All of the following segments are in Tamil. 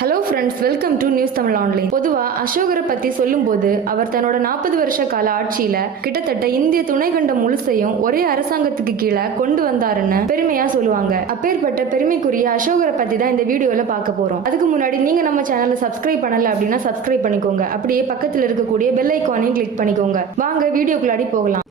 Hello friends, welcome to news Tamil online. பொதுவா அசோகரை பத்தி சொல்லும் போது அவர் தன்னோட 40 வருஷ கால ஆட்சியில கிட்டத்தட்ட இந்திய துணைக்கண்டம் முழுசையும் ஒரே அரசாங்கத்துக்கு கீழே கொண்டு வந்தாருன்னு பெருமையா சொல்லுவாங்க. அப்பேற்பட்ட பெருமைக்குரிய அசோகரை பத்தி தான் இந்த வீடியோல பார்க்க போறோம். அதுக்கு முன்னாடி நீங்க நம்ம சேனலை சப்ஸ்கிரைப் பண்ணல அப்படின்னா சப்ஸ்கிரைப் பண்ணிக்கோங்க. அப்படியே பக்கத்துல இருக்கக்கூடிய பெல் ஐக்கானையும் கிளிக் பண்ணிக்கோங்க. வாங்க வீடியோக்குள்ளாடி போகலாம்.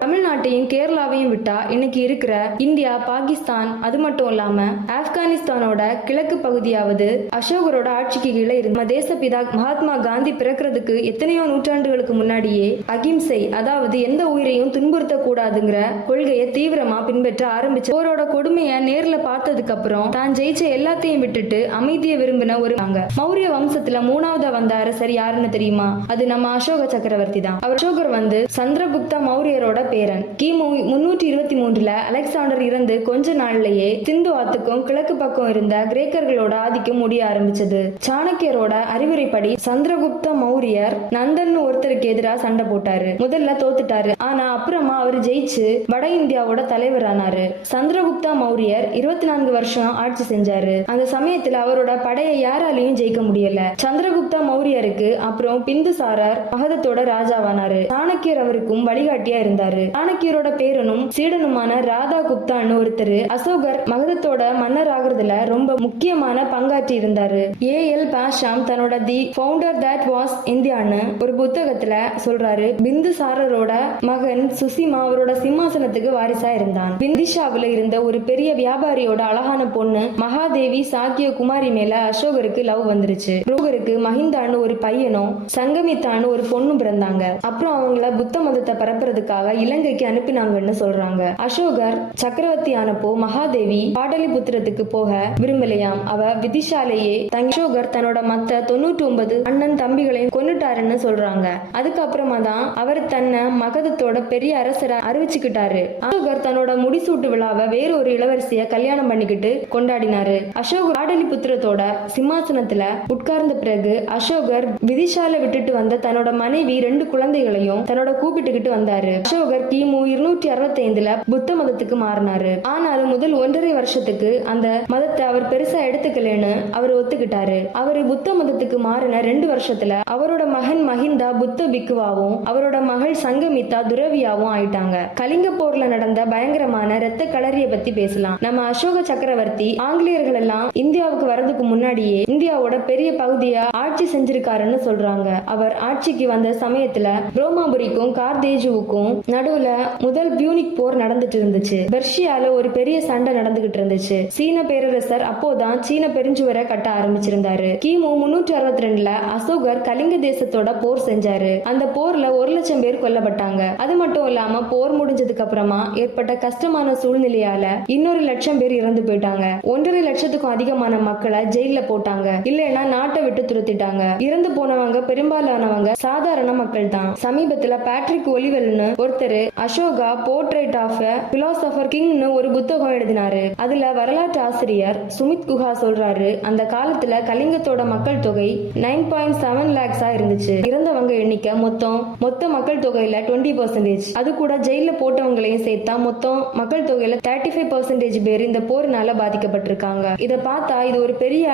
தமிழ்நாட்டையும் கேரளாவையும் விட்டா இன்னைக்கு இருக்கிற இந்தியா, பாகிஸ்தான், அது மட்டும் இல்லாம ஆப்கானிஸ்தானோட கிழக்கு பகுதியாவது அசோகரோட ஆட்சிக்கு கீழே இருந்து தேசப்பிதா மகாத்மா காந்தி பிறக்கிறதுக்கு எத்தனையோ நூற்றாண்டுகளுக்கு முன்னாடியே அகிம்சை, அதாவது எந்த உயிரையும் துன்புறுத்த கூடாதுங்கிற கொள்கையை தீவிரமா பின்பற்ற ஆரம்பிச்சு அவரோட கொடுமையை நேர்ல பார்த்ததுக்கு அப்புறம் தான் ஜெயிச்ச எல்லாத்தையும் விட்டுட்டு அமைதியை விரும்பின ஒரு மௌரிய வம்சத்துல 3வது வந்த அரசர் யாருன்னு தெரியுமா? அது நம்ம அசோக சக்கரவர்த்தி தான். அவர் அசோகர் சந்திரகுப்த மௌரியரோட பேரன். கிமு 323 அலெக்சாண்டர் இறந்து கொஞ்ச நாள்லயே சிந்து ஆத்துக்கும் கிழக்கு பக்கம் இருந்த கிரேக்கர்களோட ஆதிக்கம் முடிய ஆரம்பிச்சது. சாணக்கியரோட அறிவுரைப்படி சந்திரகுப்த மௌரியர் நந்தன் ஒருத்தருக்கு எதிராக சண்டை போட்டாரு. முதல்ல தோத்துட்டாரு. ஆனா அப்புறமா அவர் ஜெயிச்சு வட இந்தியாவோட தலைவரானாரு. சந்திரகுப்த மௌரியர் 24 வருஷம் ஆட்சி செஞ்சாரு. அந்த சமயத்துல அவரோட படையை யாராலையும் ஜெயிக்க முடியல. சந்திரகுப்த மௌரியருக்கு அப்புறம் பிந்துசாரர் மகதத்தோட ராஜாவானாரு. சாணக்கியர் அவருக்கும் வழிகாட்டியா இருந்தாரு. சாணக்கியரோட பேரனும் சீடனுமான ராதா குப்தான்னு ஒருத்தர் அசோகர் மகதத்தோட மன்னர் ஆகுறதுல ரொம்ப முக்கியமான பங்காற்றி இருந்தாரு. ஏஎல் பாஷாம் தன்னோட தி ஃபவுண்டர் தட் வாஸ் இந்தியான்னு ஒரு புத்தகத்துல சொல்றாரு. பிந்துசாரரோட மகன் சுசிமா அவரோட சிம்மாசனத்துக்கு வாரிசா இருந்தான். விந்திஷாவுல இருந்த ஒரு பெரிய வியாபாரியோட அழகான பொண்ணு மகாதேவி சாக்கிய குமாரி மேல அசோகருக்கு லவ் வந்துருச்சு. அசோகருக்கு மஹிந்தான்னு ஒரு பையனும் சங்கமித்தான்னு ஒரு பொண்ணும் பிறந்தாங்க. அப்புறம் அவங்கள புத்த மதத்தை பரப்புறதுக்காக இலங்கைக்கு அனுப்பினாங்கன்னு சொல்றாங்க. அசோகர் சக்கரவர்த்தி ஆனப்போ மகாதேவி பாடலிபுத்திரத்துக்கு போக விரும்பலையாம். அவ விதிஷாலேயே அசோகர் தன்னோட மத்த 99 அண்ணன் தம்பிகளையும் கொன்னுட்டாருன்னு சொல்றாங்க. அதுக்கப்புறமா தான் அவர் தன்னை மகதத்தோட பெரிய அரசரை அறிவிச்சுக்கிட்டாரு. அசோகர் தன்னோட முடிசூட்டு விழாவை வேறொரு இளவரசிய கல்யாணம் பண்ணிக்கிட்டு கொண்டாடினாரு. அசோகர் பாடலிபுத்திரத்தோட சிம்மாசனத்துல உட்கார்ந்த பிறகு அசோகர் விதிஷால விட்டுட்டு வந்த தன்னோட மனைவி 2 குழந்தைகளையும் தன்னோட கூப்பிட்டுக்கிட்டு வந்தாரு. அசோகர் கிமு 265 புத்த மதத்துக்கு மாறினாரு. ஆனாலும் முதல் 1.5 வருஷத்துக்கு அந்த மதத்தை அவர் பெருசா எடுத்துக்கலன்னு அவர் ஒத்துக்கிட்டாரு. அவரு புத்த மதத்துக்கு மாறின 2 வருஷத்துல அவரோட மகன் மஹிந்தா புத்த பிக்குவாவும் அவரோட மகள் சங்கமித்தா துறவியாவும் ஆயிட்டாங்க. கலிங்க போர்ல நடந்த பயங்கரமான இரத்த களறிய பத்தி பேசலாம். நம்ம அசோக சக்கரவர்த்தி ஆங்கிலேயர்கள் எல்லாம் இந்தியாவுக்கு வரதுக்கு முன்னாடியே இந்தியாவோட பெரிய பகுதியா ஆட்சி செஞ்சிருக்காருன்னு சொல்றாங்க. அவர் ஆட்சிக்கு வந்த சமயத்துல ரோமாபுரிக்கும் கார்தேஜுவுக்கும் நடுவுல முதல் பியூனிக் போர் நடந்துட்டு இருந்துச்சு. பெர்ஷியால ஒரு பெரிய சண்டை நடந்துகிட்டு இருந்துச்சு. சீன பேரரசர் அப்போதான் சீன பெருஞ்சுவரை கட்ட ஆரம்பிச்சிருந்தாரு. கிமு 362 அசோகர் கலிங்க தேசத்தோட போர் செஞ்சாரு. அந்த போர்ல 1,00,000 பேர் கொல்லப்பட்டாங்க. அது மட்டும் இல்லாம போர் முடிஞ்சதுக்கு அப்புறமா ஏற்பட்ட கஷ்டமான சூழ்நிலையால இன்னொரு 1,00,000 பேர் இறந்து போயிட்டாங்க. 1.5 லட்சத்துக்கும் அதிகமான மக்களை ஜெயில போட்டாங்க. இல்லைன்னா நாட்டை விட்டு துரத்திட்டாங்க. இறந்து போனவங்க பெரும்பாலானவங்க சாதாரண மக்கள் தான். சமீபத்துல பேட்ரிக் ஒலிவெல்னு ஒருத்தர் Ashoka portrait of a philosopher கிங்னு ஒரு புத்தகம் எழுதினாரு. அதுல வரலாற்று ஆசிரியர் சுமித் குஹா சொல்றாரு, அந்த காலத்துல கலிங்கத்தோட மக்கள் தொகை 9.7 lakhs இருந்துச்சு. இறந்தவங்க எண்ணிக்கை மொத்த மக்கள் தொகையில 20%. அது கூட ஜெயில போட்டவங்களையும் சேர்த்தா மொத்தம் மக்கள் தொகையில 35% பேர் இந்த போரினால பாதிக்கப்பட்டிருக்காங்க. இத பார்த்தா இது ஒரு பெரிய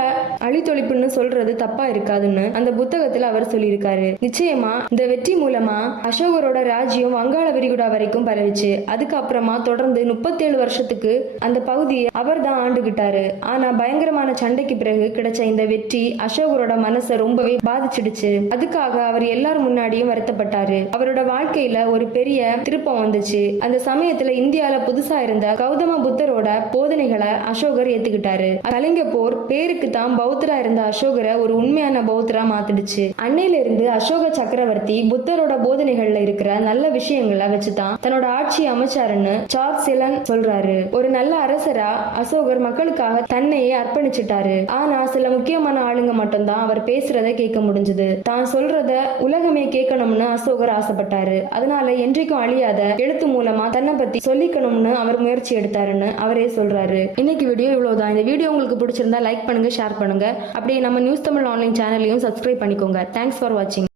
அழித்தொழிப்புன்னு சொல்றது தப்பா இருக்காதுன்னு அந்த புத்தகத்துல அவர் சொல்லியிருக்காரு. நிச்சயமா இந்த வெற்றி மூலமா அசோகரோட ராஜ்யம் வங்காள விரிகுடா வரைக்கும் பரவிச்சு. அதுக்கப்புறமா தொடர்ந்து 37 வருஷத்துக்கு அந்த பகுதியை அவர் தான் ஆண்டுகிட்டாரு. ஆனா பயங்கரமான சண்டைக்கு பிறகு கிடைச்ச இந்த வெற்றி அசோகரோட மனசை ரொம்பவே பாதிச்சிடுச்சு. அதுக்காக அவர் எல்லாரும் முன்னாடியும் வருத்தப்பட்டாரு. அவரோட வாழ்க்கையில ஒரு பெரிய திருப்பம் வந்துச்சு. அந்த சமயத்துல இந்தியால புதுசா இருந்த கௌதம புத்தரோட போதனைகளை அசோகர் ஏத்துக்கிட்டாரு. கலிங்க போர் பேருக்கு தான் பௌத்தரா இருந்த அசோகரை ஒரு உண்மையான பௌத்தரா மாத்திடுச்சு. அன்னையில இருந்து அசோக சக்கரவர்த்தி புத்தரோட போதனைகள்ல இருக்கிற நல்ல விஷயங்களை வச்சுதான் தன்னோட ஆட்சி அமைச்சாருன்னு சார்ல்ஸ் எலன் சொல்றாரு. ஒரு நல்ல அரசரா அசோகர் மக்களுக்காக தன்னையே அர்ப்பணிச்சிட்டாரு. ஆனா சில முக்கியமான ஆளுங்க மட்டும்தான் அவர் பேசுறத கேட்க முடிஞ்சது. தான் சொல்றத உலகமே கேட்கணும்னு அசோகர் ஆசைப்பட்டாரு. அதனால என்றைக்கும் அழியாத எழுத்து மூலமா தன்னை பத்தி சொல்லிக்கணும்னு அவர் முயற்சி எடுத்தாருன்னு அவரே சொல்றாரு. இன்னைக்கு வீடியோ இவ்வளவுதான். இந்த வீடியோ உங்களுக்கு பிடிச்சிருந்தா லைக் பண்ணுங்க, ஷேர் பண்ணுங்க. அப்படியே நம்ம நியூஸ் தமிழ் ஆன்லைன் சேனலையும் சப்ஸ்கிரைப் பண்ணிக்கோங்க. தேங்க்ஸ் ஃபார் வாட்சிங்.